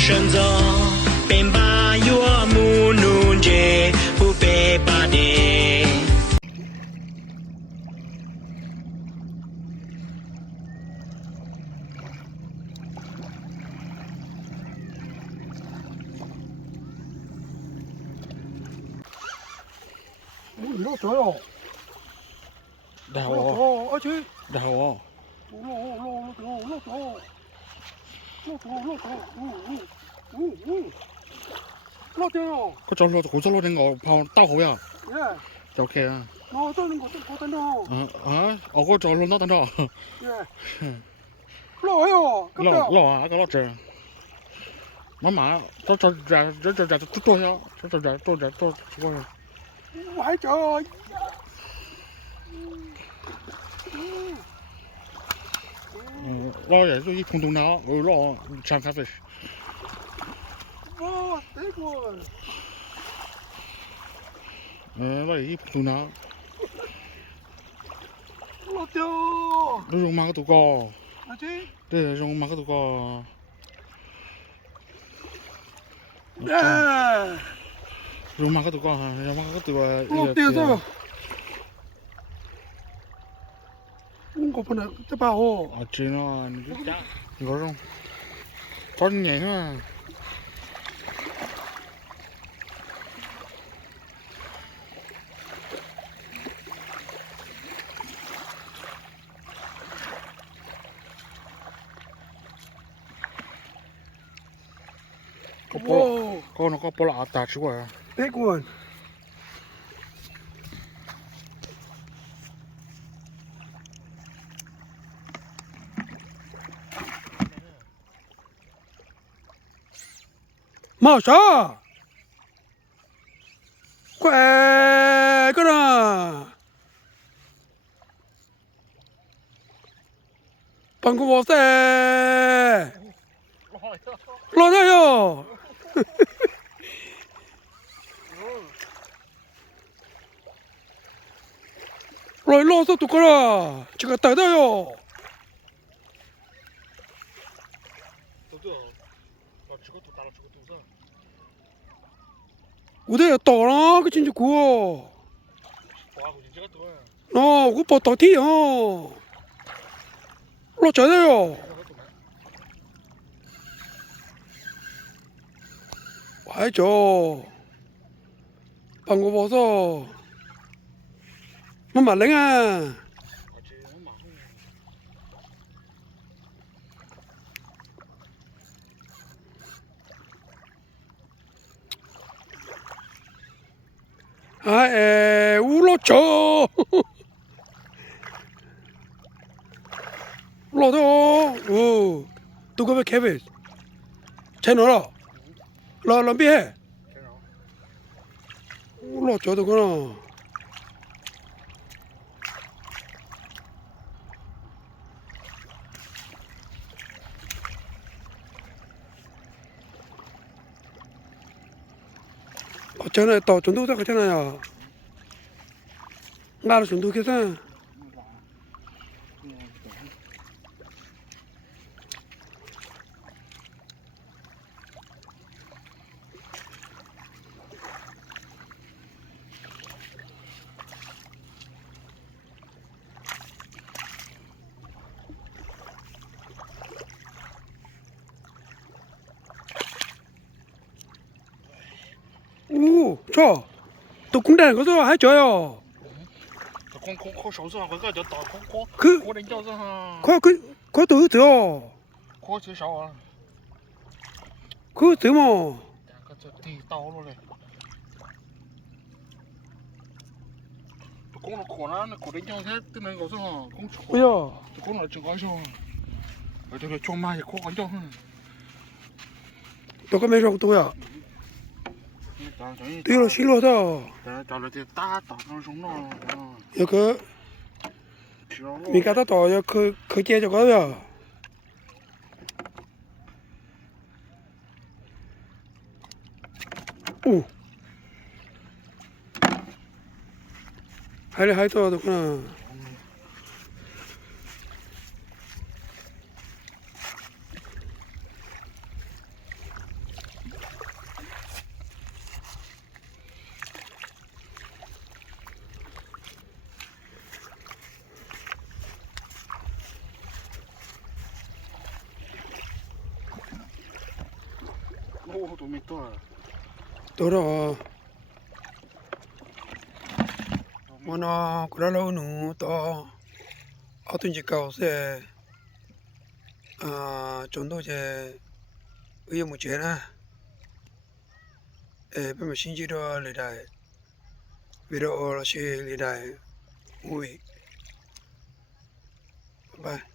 选择，便把我们弄着不被把的。落咗咯， 大 落 鑊， 咗，阿姐， 大鑊， 落咗， 嗰種攞好多攞定我泡兜好呀， 耶， 就 OK 啊。我真係覺得咯， 我嗰種攞得多，耶，落咗，咁樣， 攞啊，一個攞住。媽媽，多呀，多。 我喺咗， 攞嘢都要碰到嗱，我攞長咖啡。 哇，呢個， 攞嘢碰到嗱， 落咗， 你用馬嗰度個， 阿姐， 對，用馬嗰度個。 耶， 用馬嗰度個，用馬嗰度啊。 落咗， 我本來這把火， 啊，知啦，你嗰種，真嘢啊！ 哇， Con nó có bó lạ tạt xuống rồi. 呢個， 冇啥， 快個啦， 幫個我噻， 落咗喲， 落咗個啦，這個大咗喲。 我都要到了，个进去过。哦，我报到底哦。落着了哟。快着，帮我报上。妈妈冷啊。 烏落咗，落咗哦，都嗰個咖啡，請我咯，落邊？烏落咗都嗰咯，我真係到成都得個真係呀。 나를 좀 두겠어. 오, 저, 또 공단에 가서 해줘요. con sổ sao cái giờ tao 그, có đánh cho sao ha 그거 또 어때요? có chữ sáu à 그거 어때 뭐? cái chữ thì tao luôn này con nó khổ nó đánh cho thế cái này có sao hả con chủ 뭐야? con là chừng có sao ở đây cho mai thì có đánh cho ha 너 가면 좀 또야. 뛰어 실로다. trả lời thì ta tao nó sống nó 여기 미가다 또 여기 그 제저거야. 오. 할래 할도 하구나. 哦，都没多。 또러 뭐나 그러려는 또 어떤지 가오세 정도제 의무제나 에 신지로 리다 위로 올시 리다 우이 바